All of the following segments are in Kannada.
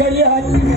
kalian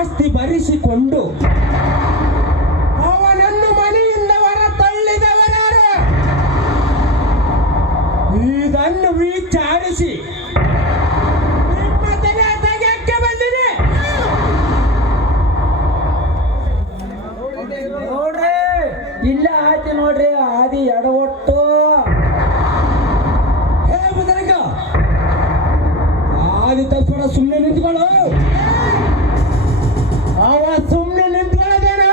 ಆಸ್ತಿ ಭರಿಸಿಕೊಂಡು ಅವನನ್ನು ಮನೆಯಿಂದ ಹೊರ ತಳ್ಳಿದವರಾರು ಇದನ್ನು ವಿಚಾರಿಸಿ ಇಲ್ಲ ಆಯ್ತು ನೋಡ್ರಿ ಆದಿ ಎಡವೊಟ್ಟು. ಆದಿ ತಪ್ಪಡ ಸುಮ್ಮನೆ ನಿಂತ್ಕೊಳ್ಳೋ. ಸುಮ್ಮನೆ ನಿಂತ್ಕೊಳ್ಳೋದೇನ?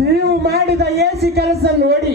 ನೀವು ಮಾಡಿದ ಎ ಸಿ ಕೆಲಸ ನೋಡಿ.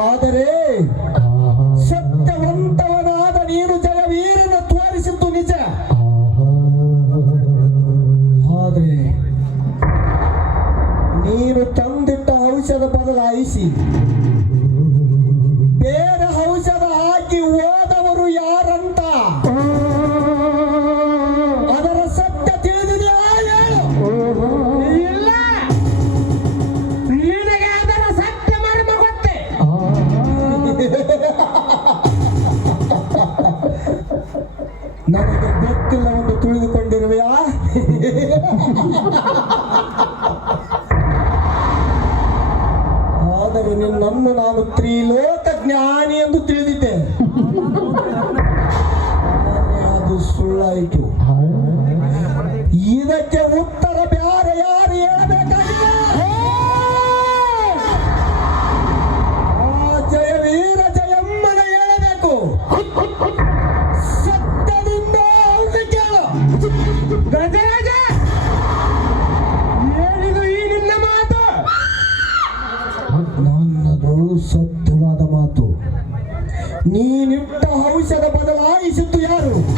ಆದರೆ ಶಕ್ತವಂತವನಾದ ನೀನು ಜಯವೀರನ ತೋರಿಸಿದ್ದು ನಿಜ. ಆದರೆ ನೀನು ತಂದಿಟ್ಟ ಔಷಧ ಬದಲಾಯಿಸಿ ತ್ರಿಲೋಕ ಜ್ಞಾನಿ ಎಂದು ತಿಳಿದಿದ್ದೆ. ಅದು ಸುಳ್ಳಾಯಿತು. ಇದಕ್ಕೆ ಉತ್ತರ ಬ್ಯಾರೆ ಯಾರು ಹೇಳಬೇಕು? ಸತ್ಯವಾದ ಮಾತು. ನೀನಿಟ್ಟ ಔಷಧ ಬದಲಾಯಿಸಿದ್ದು ಯಾರು?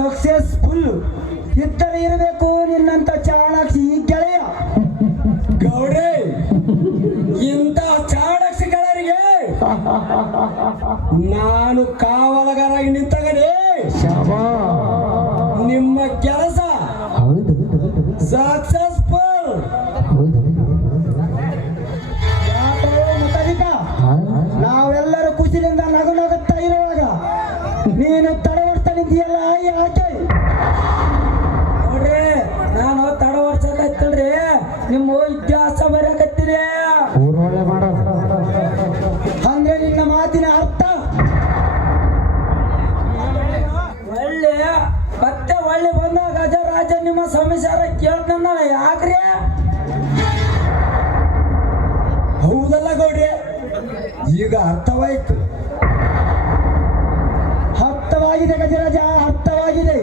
ಸಕ್ಸಸ್ಫುಲ್ ಇದ್ದರೆ ಇರಬೇಕು ನಿನ್ನಂತ ಚಾಣಾಕ್ಷಿ ಗೆಳೆಯ. ಗೌಡ್ರೆ ಇಂಥ ಚಾಣಾಕ್ಷಿಗಳರಿಗೆ ನಾನು ಕಾವಲಗಾರಾಗಿ ನಿಂತಾಗಲೇ ನಿಮ್ಮ ಕೆಲಸ ಸಕ್ಸಸ್ಫುಲ್ ನಿಮ್ಮ ಇತಿಹಾಸ ಬರಕತ್ತಿದೆ. ಅಂದ್ರೆ ನಿನ್ನ ಮಾತಿನ ಅರ್ಥ? ಒಳ್ಳೆ ಮತ್ತೆ ಒಳ್ಳೆ ಬಂದ ಗಜರಾಜ ನಿಮ್ಮ ಸಮಾಚಾರ ಕೇಳ್ತಾನ ಯಾಕ್ರಿ? ಹೌದಲ್ಲ ಗೌಡ್ರೆ ಈಗ ಅರ್ಥವಾಯ್ತು. ಅರ್ಥವಾಗಿದೆ ಗಜರಾಜ ಅರ್ಥವಾಗಿದೆ.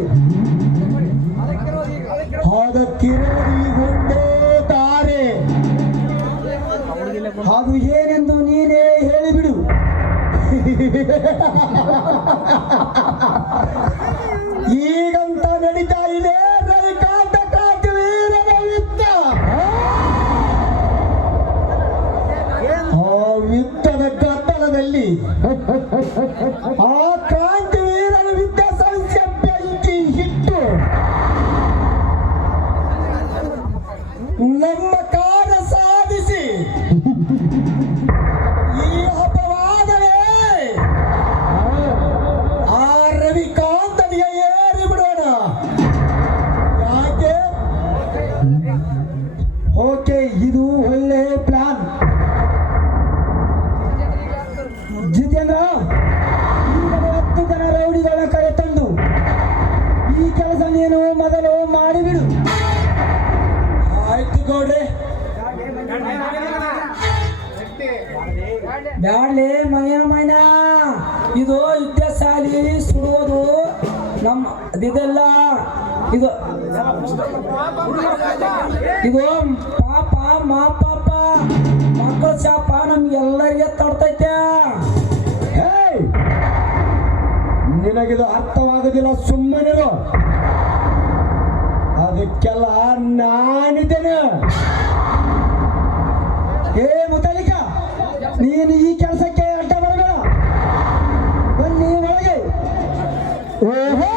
ಈಗಂತ ನಡೀತಾ ಇದೆ ರವಿಕಾಂತ ಕ್ರಾಂತಿ ವೀರನ ಯುದ್ಧ. ಆ ಯುದ್ಧದ ಗದ್ದಲದಲ್ಲಿ ಆ ಬ್ಯಾಡ್ಲೆ ಮೈನ ಮೈನ. ಇದು ಯುದ್ಧಶಾಲಿ ಸುಡುವುದು ನಮ್ಮ ಇದೆಲ್ಲ ಇದು ಇದು ಪಾಪ ಮಾ ಪಾಪ. ಮಕ್ಕಳ ಶಾಪ ನಮ್ಗೆಲ್ಲರಿಗೆ ತಡ್ತೈತೆ! ನಿನಗಿದು ಅರ್ಥವಾಗುದಿಲ್ಲ ಸುಮ್ಮನಿರು. ಅದಕ್ಕೆಲ್ಲ ನಾನಿದ್ದೇನೆ. ಏ ಮುತಲಿಕ! ನೀನು ಈ ಕೆಲಸಕ್ಕೆ ಅಡ್ಡ ಬರಬೇಡ. ಬನ್ನಿ ಒಳಗೆ. ಓಹೋ!